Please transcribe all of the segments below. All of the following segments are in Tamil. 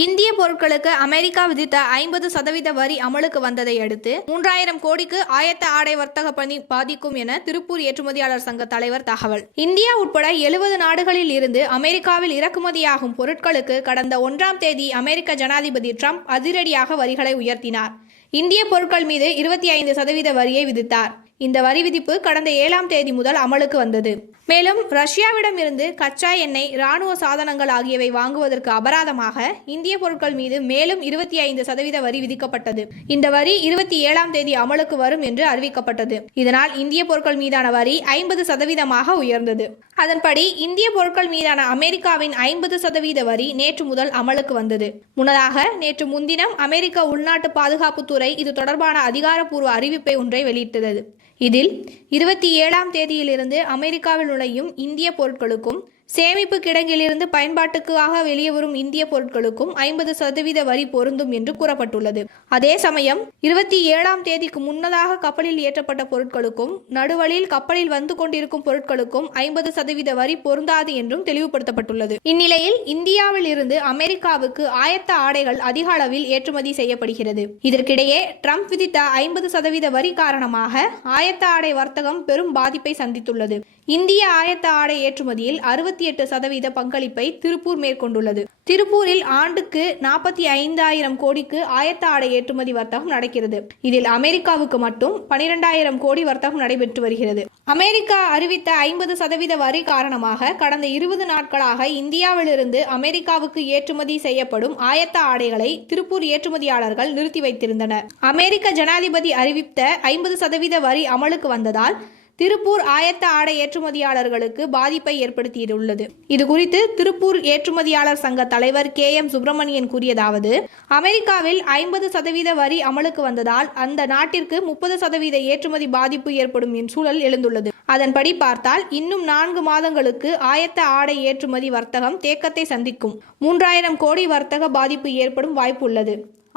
இந்திய பொருட்களுக்கு அமெரிக்கா விதித்த 50% வரி அமலுக்கு வந்ததை அடுத்து 3000 கோடிக்கு ஆயத்த ஆடை வர்த்தக பணி பாதிக்கும் என திருப்பூர் ஏற்றுமதியாளர் சங்க தலைவர் தகவல். இந்தியா உட்பட 70 நாடுகளில் இருந்து அமெரிக்காவில் இறக்குமதியாகும் பொருட்களுக்கு கடந்த 1ஆம் தேதி அமெரிக்க ஜனாதிபதி டிரம்ப் அதிரடியாக வரிகளை உயர்த்தினார். இந்திய பொருட்கள் மீது 25% வரியை விதித்தார். இந்த வரி விதிப்பு கடந்த 7ஆம் தேதி முதல் அமலுக்கு வந்தது. மேலும் ரஷ்யாவிடம் இருந்து கச்சா எண்ணெய், ராணுவ சாதனங்கள் ஆகியவை வாங்குவதற்கு அபராதமாக இந்திய பொருட்கள் மீது மேலும் 25% வரி விதிக்கப்பட்டது. இந்த வரி 27ஆம் தேதி அமலுக்கு வரும் என்று அறிவிக்கப்பட்டது. இதனால் இந்திய பொருட்கள் மீதான வரி 50% உயர்ந்தது. அதன்படி இந்திய பொருட்கள் மீதான அமெரிக்காவின் 50% வரி நேற்று முதல் அமலுக்கு வந்தது. முன்னதாக நேற்று முன்தினம் அமெரிக்க உள்நாட்டு பாதுகாப்புத்துறை இது தொடர்பான அதிகாரப்பூர்வ அறிவிப்பை ஒன்றை வெளியிட்டது. இதில் 27ஆம் தேதியிலிருந்து அமெரிக்காவில் நுழையும் இந்திய பொருட்களுக்கும் சேமிப்பு கிடங்கிலிருந்து பயன்பாட்டுக்காக வெளியே வரும் இந்திய பொருட்களுக்கும் 50% வரி பொருந்தும் என்று கூறப்பட்டுள்ளது. அதே சமயம் 27ஆம் தேதிக்கு முன்னதாக கப்பலில் ஏற்றப்பட்ட பொருட்களுக்கும் நடுவழியில் கப்பலில் வந்து கொண்டிருக்கும் பொருட்களுக்கும் 50% வரி பொருந்தாது என்றும் தெளிவுபடுத்தப்பட்டுள்ளது. இந்நிலையில் இந்தியாவில் இருந்து அமெரிக்காவுக்கு ஆயத்த ஆடைகள் அதிக அளவில் ஏற்றுமதி செய்யப்படுகிறது. இதற்கிடையே டிரம்ப் விதித்த 50% வரி காரணமாக ஆயத்த ஆடை வர்த்தகம் பெரும் பாதிப்பை சந்தித்துள்ளது. இந்திய ஆயத்த ஆடை ஏற்றுமதியில் 68% பங்களிப்பை திருப்பூர் மேற்கொண்டுள்ளது. திருப்பூரில் ஆண்டுக்கு 45,000 கோடிக்கு ஆயத்த ஆடை ஏற்றுமதி வர்த்தகம் நடக்கிறது. இதில் அமெரிக்காவுக்கு மட்டும் 12,000 கோடி வர்த்தகம் நடைபெற்று வருகிறது. அமெரிக்கா அறிவித்த 50% வரி காரணமாக கடந்த 20 நாட்களாக இந்தியாவிலிருந்து அமெரிக்காவுக்கு ஏற்றுமதி செய்யப்படும் ஆயத்த ஆடைகளை திருப்பூர் ஏற்றுமதியாளர்கள் நிறுத்தி வைத்திருந்தனர். அமெரிக்க ஜனாதிபதி அறிவித்த 50% வரி அமலுக்கு வந்ததால் திருப்பூர் ஆயத்த ஆடை ஏற்றுமதியாளர்களுக்கு பாதிப்பை ஏற்படுத்தியுள்ளது. இதுகுறித்து திருப்பூர் ஏற்றுமதியாளர் சங்க தலைவர் KM சுப்பிரமணியன் கூறியதாவது, அமெரிக்காவில் 50% வரி அமலுக்கு வந்ததால் அந்த நாட்டிற்கு 30% ஏற்றுமதி பாதிப்பு ஏற்படும் சூழல் எழுந்துள்ளது. அதன்படி பார்த்தால் இன்னும் 4 மாதங்களுக்கு ஆயத்த ஆடை ஏற்றுமதி வர்த்தகம் தேக்கத்தை சந்திக்கும். 3000 கோடி வர்த்தக பாதிப்பு ஏற்படும் வாய்ப்பு உள்ளது.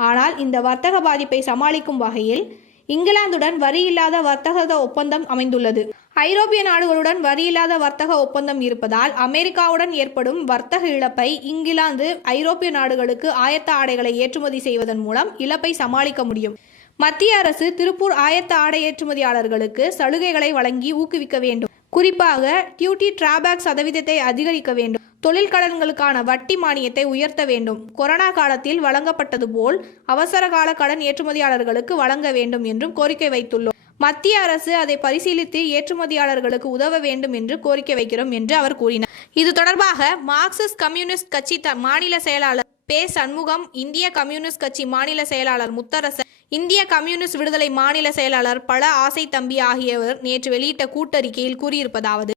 ஆனால் இந்த வர்த்தக பாதிப்பை சமாளிக்கும் வகையில் இங்கிலாந்துடன் வரியில்லாத வர்த்தக ஒப்பந்தம் அமைந்துள்ளது. ஐரோப்பிய நாடுகளுடன் வரியில்லாத வர்த்தக ஒப்பந்தம் இருப்பதால் அமெரிக்காவுடன் ஏற்படும் வர்த்தக இழப்பை இங்கிலாந்து ஐரோப்பிய நாடுகளுக்கு ஆயத்த ஆடைகளை ஏற்றுமதி செய்வதன் மூலம் இழப்பை சமாளிக்க முடியும். மத்திய அரசு திருப்பூர் ஆயத்த ஆடை ஏற்றுமதியாளர்களுக்கு சலுகைகளை வழங்கி ஊக்குவிக்க வேண்டும். குறிப்பாக டியூட்டி டிராபேக் சதவீதத்தை அதிகரிக்க வேண்டும். தொழில் கடன்களுக்கான வட்டி மானியத்தை உயர்த்த வேண்டும். கொரோனா காலத்தில் வழங்கப்பட்டது போல் அவசர கால கடன் ஏற்றுமதியாளர்களுக்கு வழங்க வேண்டும் என்றும் கோரிக்கை வைத்துள்ளோம். மத்திய அரசு அதை பரிசீலித்து ஏற்றுமதியாளர்களுக்கு உதவ வேண்டும் என்று கோரிக்கை வைக்கிறோம் என்று அவர் கூறினார். இது தொடர்பாக மார்க்சிஸ்ட் கம்யூனிஸ்ட் கட்சி மாநில செயலாளர் பே. சண்முகம், இந்திய கம்யூனிஸ்ட் கட்சி மாநில செயலாளர் முத்தரசன், இந்திய கம்யூனிஸ்ட் விடுதலை மாநில செயலாளர் பழ. ஆசை தம்பி ஆகியோர் நேற்று வெளியிட்ட கூட்டறிக்கையில் கூறியிருப்பதாவது,